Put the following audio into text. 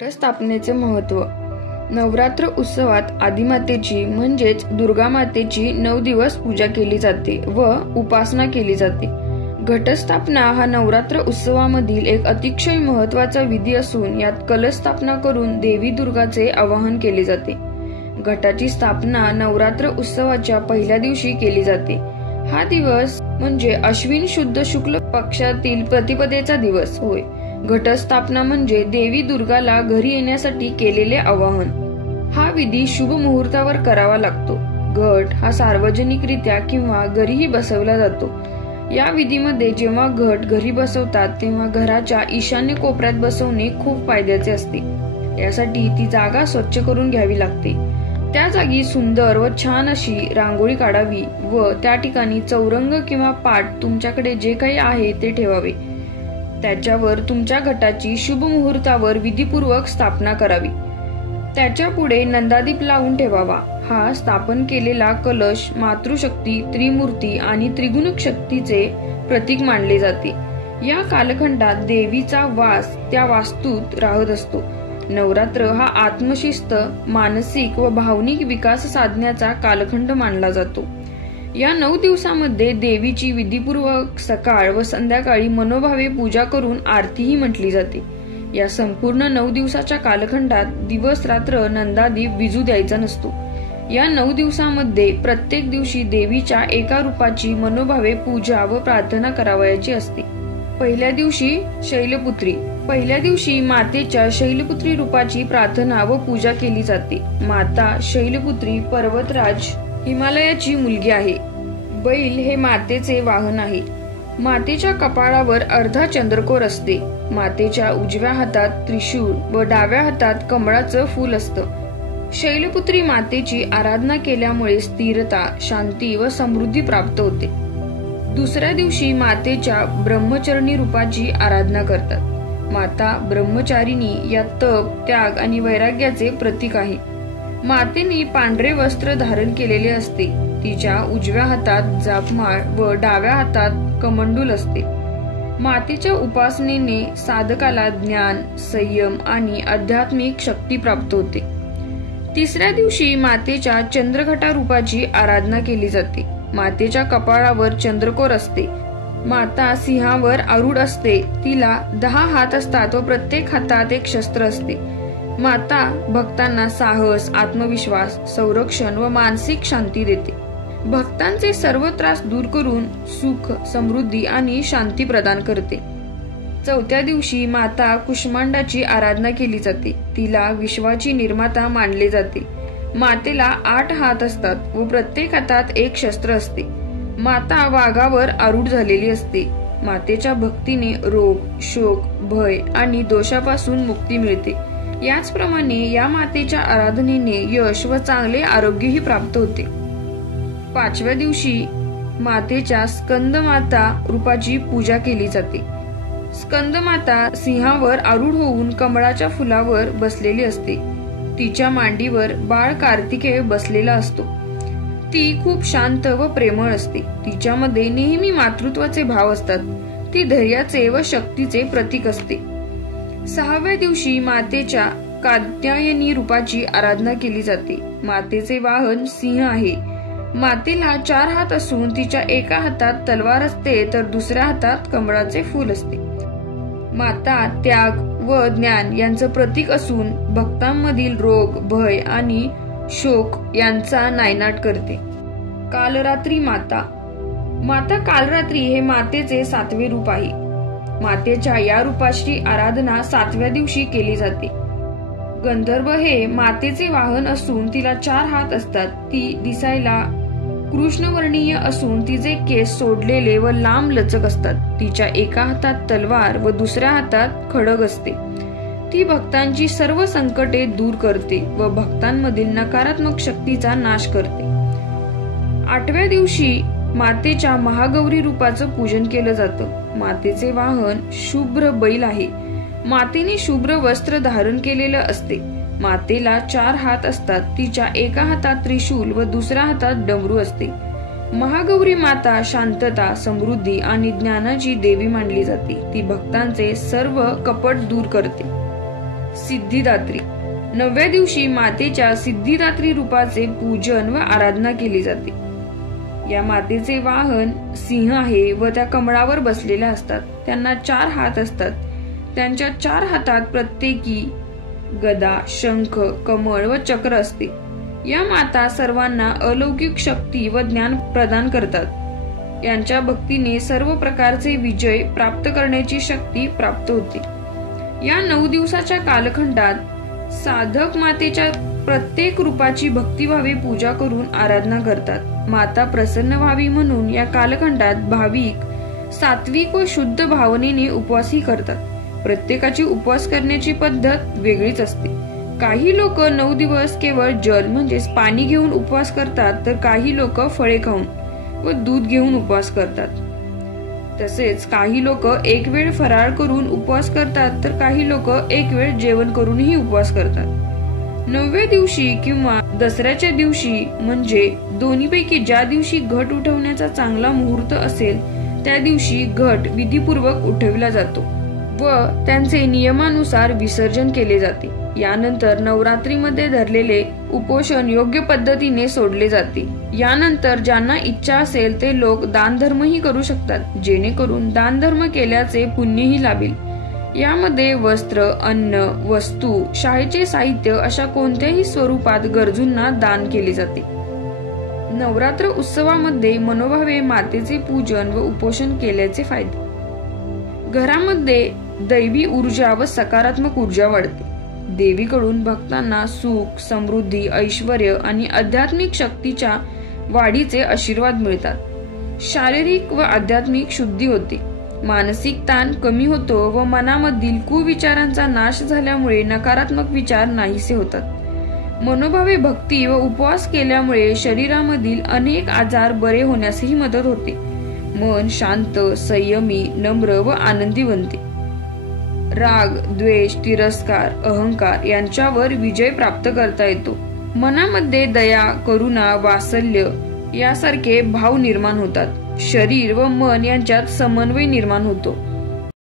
घटस्थापनेचे महत्त्व. नवरात्र उत्सवात आदिमातेची म्हणजेच दुर्गा मातेची 9 दिवस पूजा केली जाते व उपासना केली जाते. घटस्थापना हा नवरात्र उत्सवामधील एक अतिशय महत्त्वाचा विधी असून यात कलश स्थापना करून देवी दुर्गाचे आवाहन केले जाते. घटाची स्थापना नवरात्र उत्सवाच्या पहिल्या दिवशी केली जाते. हा दिवस म्हणजे अश्विन शुद्ध शुक्ल पक्षातील प्रतिपदेचा दिवस होय. घटस्थापना म्हणजे देवी दुर्गाला घरी येण्यासाठी केलेले आवाहन. हा विधी शुभ मुहूर्तावर करावा लागतो. घट हा सार्वजनिकरित्या किंवा घरीही बसवला जातो. या विधीमध्ये जेव्हा घट घरी बसवतात तेव्हा घराच्या ईशान्य कोपऱ्यात बसवणे खूप फायद्याचे असते. यासाठी ती जागा स्वच्छ करून घ्यावी लागते. त्या जागी सुंदर व छान अशी रांगोळी काढावी व त्या ठिकाणी चौरंग किंवा पाट तुमच्याकडे जे काही आहे ते ठेवावे. त्याच्यावर तुमच्या घटाची शुभ मुहूर्तावर विधीपूर्वक स्थापना करावी. त्याच्या पुढे नंदादीप लावून ठेवावा. हा स्थापन केलेला कलश मातृशक्ती, त्रिमूर्ती आणि त्रिगुण शक्तीचे प्रतीक मानले जाते. या कालखंडात देवीचा वास त्या वास्तूत राहत असतो. नवरात्र हा आत्मशिस्त, मानसिक व भावनिक विकास साधण्याचा कालखंड मानला जातो. या 9 दिवसामध्ये देवीची विधीपूर्वक सकाळ व संध्याकाळी मनोभावे पूजा करून आरतीही म्हटली जाते. या संपूर्ण 9 दिवसाच्या कालखंडात दिवस रात्र नंदादीप विझू द्यायचा नसतो. या 9 दिवसामध्ये प्रत्येक दिवशी देवीच्या एका रूपाची मनोभावे पूजा व प्रार्थना करावयाची असते. पहिल्या दिवशी शैलपुत्री. पहिल्या दिवशी मातेच्या शैलपुत्री रूपाची प्रार्थना व पूजा केली जाते. माता शैलपुत्री पर्वतराज हिमालयाची मुलगी आहे. बैल हे मातेचे वाहन आहे. मातेच्या कपाळावर अर्धा चंद्रकोर असते. मातेच्या उजव्या हातात त्रिशूळ व डाव्या हातात कमळाचं फूल असतं. शैलपुत्री मातेची आराधना केल्यामुळे स्थिरता, शांती व समृद्धी प्राप्त होते. दुसऱ्या दिवशी मातेच्या ब्रह्मचरणी रूपाची आराधना करतात. माता ब्रह्मचारिणी या तप, त्याग आणि वैराग्याचे प्रतीक आहे. मातेने पांढरे वस्त्र धारण केलेले असते. तिच्या उजव्या हातात जापमाळ व डाव्या हातात कमंडूल असते. मातेच्या उपासनेने साधकाला ज्ञान, संयम आणि आध्यात्मिक शक्ती प्राप्त होते. तिसऱ्या दिवशी मातेच्या चंद्रघटा रूपाची आराधना केली जाते. मातेच्या कपाळावर चंद्रकोर असते. माता सिंहावर आरूढ असते. तिला 10 हात असतात व प्रत्येक हातात एक शस्त्र असते. माता भक्तांना साहस, आत्मविश्वास, संरक्षण व मानसिक शांती देते. भक्तांचे सर्व त्रास दूर करून सुख, समृद्धी आणि शांती प्रदान करते. चौथ्या दिवशी माता कुष्मांडाची आराधना केली जाते. तिला विश्वाची निर्माता मानले जाते. मातेला 8 हात असतात व प्रत्येक हातात एक शस्त्र असते. माता वाघावर आरूढ झालेली असते. मातेच्या भक्तीने रोग, शोक, भय आणि दोषापासून मुक्ती मिळते. याचप्रमाणे या मातेच्या आराधनेने यश व चांगले आरोग्यही प्राप्त होते. 5व्या दिवशी मातेच्या स्कंदमाता रूपाची पूजा केली जाते. स्कंदमाता सिंहावर आरूढ होऊन कमळाच्या फुलावर बसलेली असते. तिच्या मांडीवर बाळ कार्तिकेय बसलेला असतो. ती खूप शांत व प्रेमळ असते. तिच्यामध्ये नेहमी मातृत्वाचे भाव असतात. ती धैर्याचे व शक्तीचे प्रतीक असते. 6व्या दिवशी मातेच्या कात्यायनी रूपाची आराधना केली जाते. मातेचे वाहन सिंह आहे. मातेला 4 हात असून तिच्या एका हातात तलवार असते तर दुसऱ्या हातात कमळाचे फूल असते. माता त्याग व ज्ञान यांचं प्रतीक असून भक्तांमधील रोग, भय आणि शोक यांचा नायनाट करते. कालरात्री माता. माता कालरात्री हे मातेचे 7वे रूप आहे. मातेच्या या रूपाची आराधना 7व्या दिवशी केली जाते. गंधर्व हे मातेचे वाहन असून तिला 4 हात असतात. ती दिसायला कृष्णवर्णीय असून तिचे केस सोडलेले व लांब लचक असतात. तिच्या एका हातात तलवार व दुसऱ्या हातात खड्ग असते. ती भक्तांची सर्व संकटे दूर करते व भक्तांमधील नकारात्मक शक्तीचा नाश करते. 8व्या दिवशी मातेच्या महागौरी रूपाचं पूजन केलं जातं. मातेचे वाहन शुभ्र बैल आहे. मातेने शुभ्र वस्त्र धारण केलेलं असते. मातेला 4 हात असतात. तिच्या एका हातात त्रिशूल व दुसऱ्या हातात डमरू असते. महागौरी माता शांतता, समृद्धी आणि ज्ञानाची देवी मानली जाते. ती भक्तांचे सर्व कपट दूर करते. सिद्धिदात्री. 9व्या दिवशी मातेच्या सिद्धिदात्री रूपाचे पूजन व आराधना केली जाते. या मातेचे वाहन सिंह आहे व त्या कमळावर बसलेल्या असतात. त्यांना 4 हात असतात. त्यांच्या 4 हातात प्रत्येकी गदा, शंख, कमळ व चक्र असते. या माता सर्वांना अलौकिक शक्ती व ज्ञान प्रदान करतात. यांच्या भक्तीने सर्व प्रकारचे विजय प्राप्त करण्याची शक्ती प्राप्त होते. या 9 दिवसाच्या कालखंडात साधक मातेच्या प्रत्येक रूपाची भक्तिभावे पूजा करून आराधना करतात. माता प्रसन्न व्हावी म्हणून या कालखंडात भाविक सात्विक व शुद्ध भावनेने उपवासही करतात. प्रत्येकाची उपवास करण्याची पद्धत वेगळीच असते. काही लोक 9 दिवस केवळ जल म्हणजेच पाणी घेऊन उपवास करतात, तर काही लोक फळे खाऊन व दूध घेऊन उपवास करतात. तसेच काही लोक एक वेळ फराळ करून उपवास करतात, तर काही लोक एक वेळ जेवण करूनही उपवास करतात. 9व्या दिवशी किंवा दसऱ्याच्या दिवशी म्हणजे दोन्हीपैकी ज्या दिवशी घट उठवण्याचा चांगला मुहूर्त असेल त्या दिवशी घट विधीपूर्वक उठविला जातो व त्यांचे नियमानुसार विसर्जन केले जाते. यानंतर नवरात्रीमध्ये धरलेले उपोषण योग्य पद्धतीने सोडले जाते. यानंतर ज्यांना इच्छा असेल ते लोक दानधर्मही करू शकतात, जेणेकरून दानधर्म केल्याचे पुण्यही लाभेल. यामध्ये वस्त्र, अन्न, वस्तू, शाळेचे साहित्य अशा कोणत्याही स्वरूपात गरजूंना दान केले जाते. नवरात्र उत्सवामध्ये मनोभावे मातेचे पूजन व उपोषण केल्याचे फायदे. घरामध्ये दैवी ऊर्जा व सकारात्मक ऊर्जा वाढते. देवीकडून भक्तांना सुख, समृद्धी, ऐश्वर आणि आध्यात्मिक शक्तीच्या वाढीचे आशीर्वाद मिळतात. शारीरिक व आध्यात्मिक शुद्धी होते. मानसिक ताण कमी होतो व मनामधील कुविचारांचा नाश झाल्यामुळे नकारात्मक विचार नाहीसे होतात. मनोभावे भक्ती व उपवास केल्यामुळे शरीरामधील अनेक आजार बरे होण्यासही मदत होते. मन शांत, संयमी, नम्र व आनंदी बनते. राग, द्वेष, तिरस्कार, अहंकार यांच्यावर विजय प्राप्त करता येतो. मनामध्ये दया, करुणा, वात्सल्य यासारखे भाव निर्माण होतात. शरीर व मन यांच्यात समन्वय निर्माण होतो.